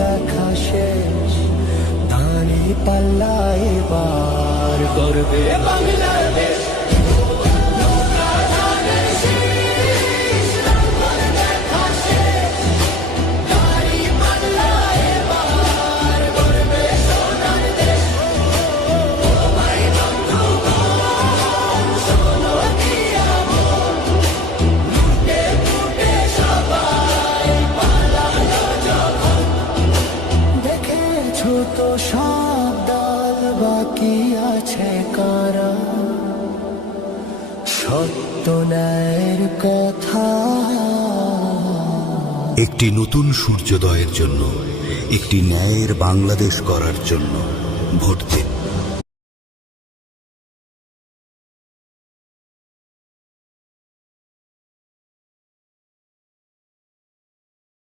দেখা শেষ, দাঁড়ি পাল্লা এবার করবে বাংলাদেশ। তো সব দল বাকি আছে কারা, সত্য ন্যায়ের কথা। একটি নতুন সূর্যোদয়ের জন্য, একটি ন্যায়ের বাংলাদেশ গড়ার জন্য ভোট দিন।